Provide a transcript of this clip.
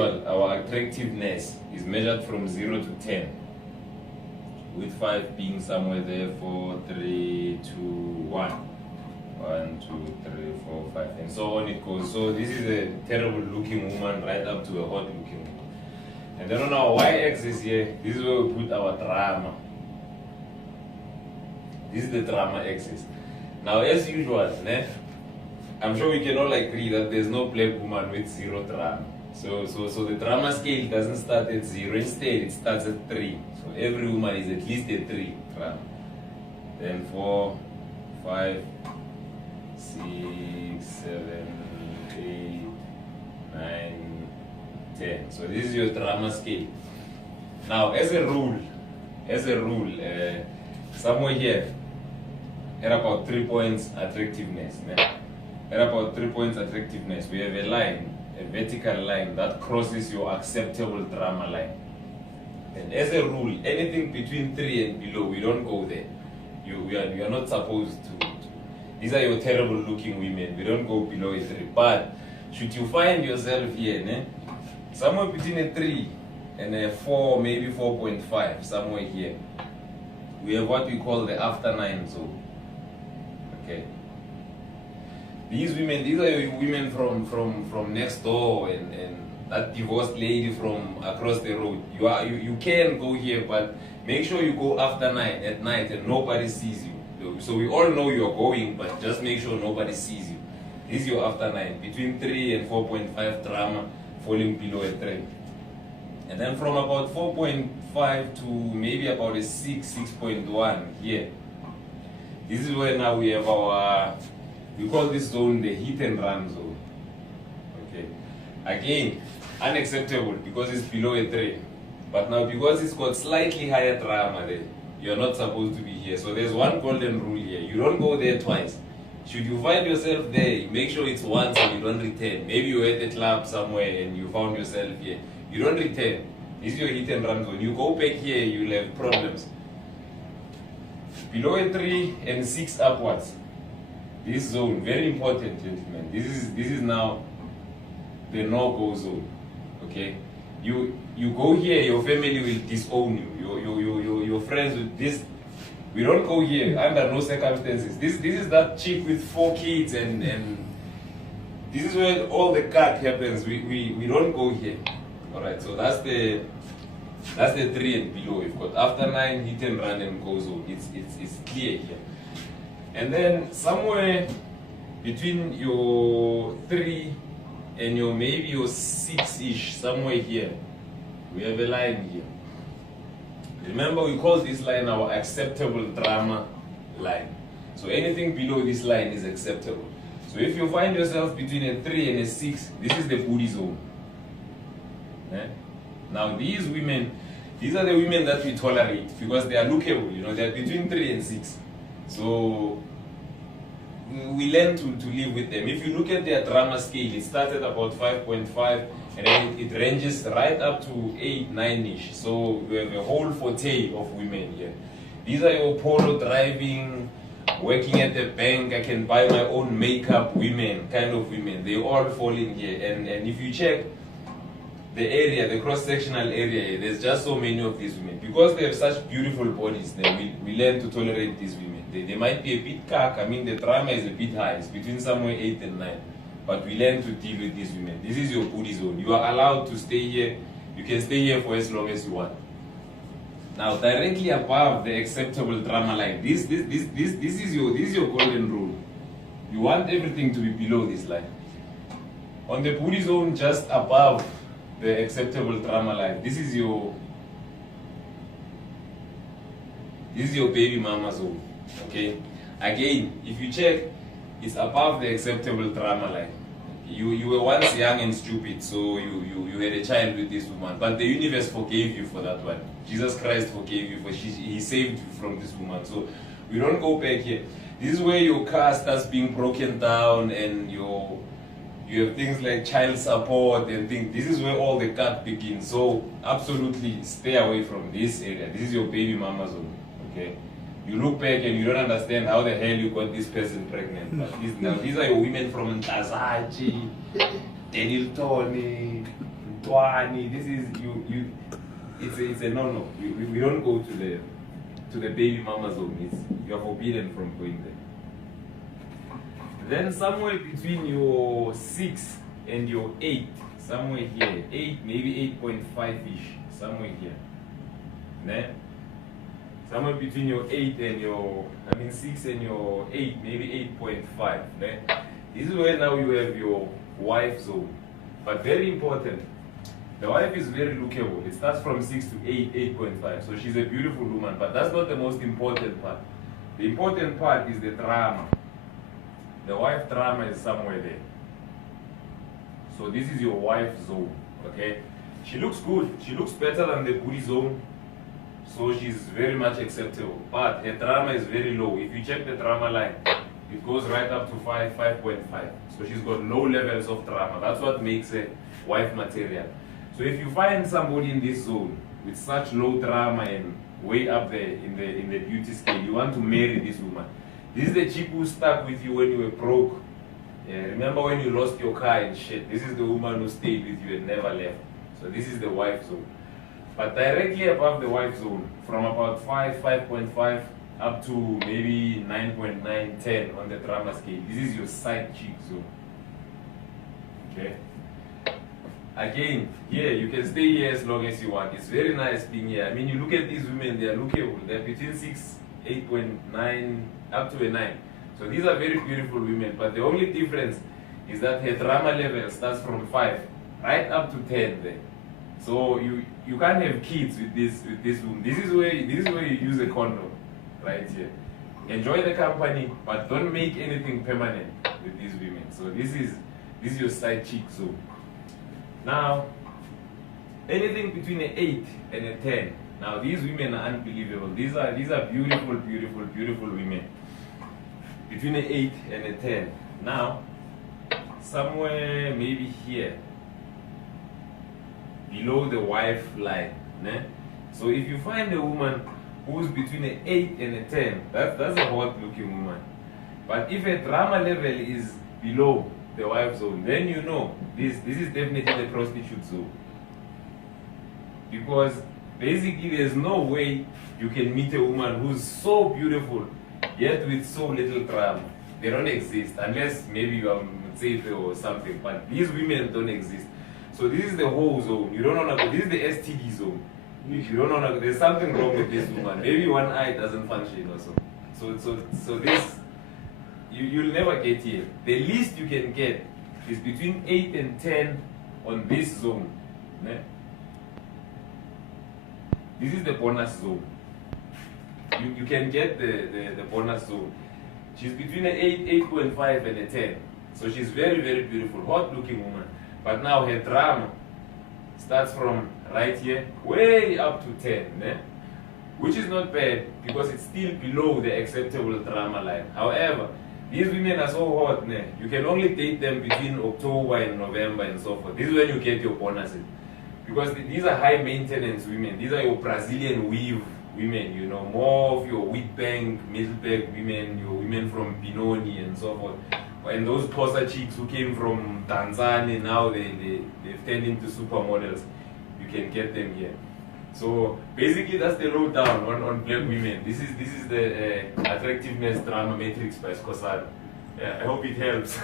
usual, our attractiveness is measured from 0 to 10, with 5 being somewhere there, 4, 3, 2, 1. 1, 2, 3, 4, 5, and so on it goes. So this is a terrible looking woman right up to a hot looking woman. And then on our y-axis here, this is where we put our drama. This is the drama axis. Now, as usual, I'm sure we can all agree that there's no black woman with 0 drama. So the drama scale doesn't start at 0. Instead, it starts at 3. So every woman is at least a 3 drama. Then 4, 5, 6, 7, 8, 9, 10. So this is your drama scale. Now, as a rule, somewhere here, at about 3 points attractiveness. At about 3 points attractiveness, we have a line, a vertical line that crosses your acceptable drama line. And as a rule, anything between 3 and below, we don't go there. You are not supposed to. These are your terrible looking women. We don't go below a 3. But should you find yourself here, somewhere between a 3 and a 4, maybe 4.5, somewhere here, we have what we call the after 9 zone. Okay. These women, these are your women from next door and that divorced lady from across the road. You can go here, but make sure you go after 9 at night and nobody sees you. So we all know you're going, but just make sure nobody sees you. This is your after 9, between 3 and 4.5 drama, falling below a 3. And then from about 4.5 to maybe about a 6, 6.1 here. This is where now we have our, we call this zone the hit and run zone. Okay. Again, unacceptable because it's below a 3. But now because it's got slightly higher drama there, you're not supposed to be here. So there's one golden rule here. You don't go there twice. Should you find yourself there, make sure it's once and you don't return. Maybe you're at the club somewhere and you found yourself here. You don't return. This is your hit and run zone. You go back here, you'll have problems. Below a 3 and 6 upwards. This zone, very important, gentlemen. This is now the no-go zone. Okay? You go here, your family will disown you. Your friends will this. We don't go here under no circumstances. This is that chick with 4 kids and this is where all the cut happens. We don't go here. Alright, so that's the 3 and below. We've got after 9, hit and run and go zone. It's clear here. And then somewhere between your 3 and your maybe your 6-ish, somewhere here, we have a line here. Remember, we call this line our acceptable drama line. So anything below this line is acceptable. So if you find yourself between a 3 and a 6, this is the booty zone. Now these women, these are the women that we tolerate because they are lookable, they are between 3 and 6. So we learn to live with them. If you look at their drama scale, it starts at about 5.5 and then it ranges right up to 8, 9-ish. So we have a whole forte of women here. These are your polo driving, working at the bank, I can buy my own makeup women, kind of women. They all fall in here. And if you check the area, the cross-sectional area, there's just so many of these women. Because they have such beautiful bodies, then we learn to tolerate these women. They might be a bit cack, the drama is a bit high, it's between somewhere 8 and 9. But we learn to deal with these women. This is your booty zone. You are allowed to stay here. You can stay here for as long as you want. Now, directly above the acceptable drama line, this is your golden rule. You want everything to be below this line. On the booty zone, just above the acceptable drama line, this is your baby mama zone. Okay. Again, if you check, it's above the acceptable drama line. You were once young and stupid, so you had a child with this woman, but the universe forgave you for that one. Jesus Christ forgave you he saved you from this woman. So we don't go back here. This is where your car starts being broken down and you have things like child support and things. This is where all the cut begins. So absolutely stay away from this area. This is your baby mama zone. Okay. You look back and you don't understand how the hell you got this person pregnant. But these are your women from Ntazaji, Daniel Tony, one. This is you. It's a no-no. We don't go to the baby mama zone. You're forbidden from going there. Then somewhere between your 6 and your 8, somewhere here, 8 maybe 8.5-ish, somewhere here. Then somewhere between your 8 and your 6 and your 8, maybe 8.5. This is where now you have your wife zone. But very important, the wife is very lookable. It starts from 6 to 8, 8.5. So she's a beautiful woman, but that's not the most important part. The important part is the drama. The wife drama is somewhere there. So this is your wife zone, okay? She looks good. She looks better than the booty zone. So she's very much acceptable. But her drama is very low. If you check the drama line, it goes right up to 5, 5.5. So she's got low levels of drama. That's what makes a wife material. So if you find somebody in this zone with such low drama and way up there in the beauty scale, you want to marry this woman. This is the chick who stuck with you when you were broke. Yeah, remember when you lost your car and shit? This is the woman who stayed with you and never left. So this is the wife zone. But directly above the wife zone, from about 5, 5.5 up to maybe 9.9, 10 on the drama scale, this is your side chick zone. Okay? Again, here, you can stay here as long as you want. It's very nice being here. I mean, you look at these women, they are lookable. They're between 6, 8.9, up to a 9. So these are very beautiful women, but the only difference is that her drama level starts from 5 right up to 10 there. So you can't have kids with this woman. This is where you use a condom, right here. Enjoy the company, but don't make anything permanent with these women. So this is your side chick zone. Now, anything between an 8 and a 10. Now these women are unbelievable. These are beautiful, beautiful, beautiful women. Between an 8 and a 10. Now, somewhere maybe here, below the wife line. So if you find a woman who's between an 8 and a 10, that's a hot looking woman. But if a drama level is below the wife zone, then you know this is definitely the prostitute zone. Because basically there's no way you can meet a woman who's so beautiful yet with so little drama. They don't exist unless maybe you are safe or something, but these women don't exist. So this is the whole zone. You don't want to go. This is the STD zone. You don't want to go. There's something wrong with this woman. Maybe one eye doesn't function also. So this you'll never get here. The least you can get is between 8 and 10 on this zone. This is the bonus zone. You can get the bonus zone. She's between an 8, 8.5 and a 10. So she's very, very beautiful, hot looking woman. But now her drama starts from right here, way up to 10. Which is not bad because it's still below the acceptable drama line. However, these women are so hot, you can only date them between October and November and so forth. This is when you get your bonuses. Because these are high maintenance women. These are your Brazilian weave women, you know, more of your Wheatbank, Middleburg women, your women from Benoni and so forth. And those poster chicks who came from Tanzania, now they've turned into supermodels. You can get them here. So basically that's the lowdown on black women. This is the attractiveness drama matrix by Skosana. Yeah, I hope it helps.